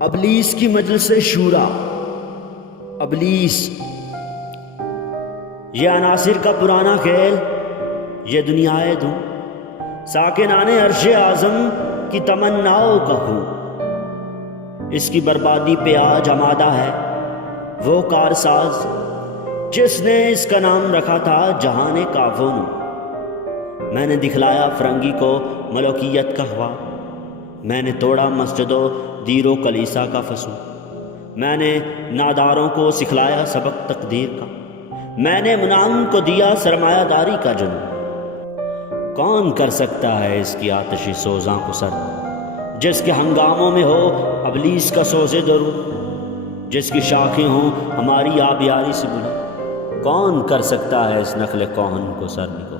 ابلیس کی مجلس شورا۔ ابلیس یہ عناصر کا پرانا کھیل، یہ دنیائے دوں ساکنان عرش اعظم کی تمناؤں کا ہوں۔ اس کی بربادی پہ آج آمادہ ہے وہ کارساز جس نے اس کا نام رکھا تھا جہان کافون۔ میں نے دکھلایا فرنگی کو ملوکیت کا ہوا، میں نے توڑا مسجد و دیر و کلیسا کا فسوں، میں نے ناداروں کو سکھلایا سبق تقدیر کا، میں نے منعم کو دیا سرمایہ داری کا جنون۔ کون کر سکتا ہے اس کی آتشی سوزاں کو سرد، جس کے ہنگاموں میں ہو ابلیس کا سوز درود، جس کی شاخیں ہوں ہماری آبیاری سے بلند۔ کون کر سکتا ہے اس نخل کون کو سرد کو؟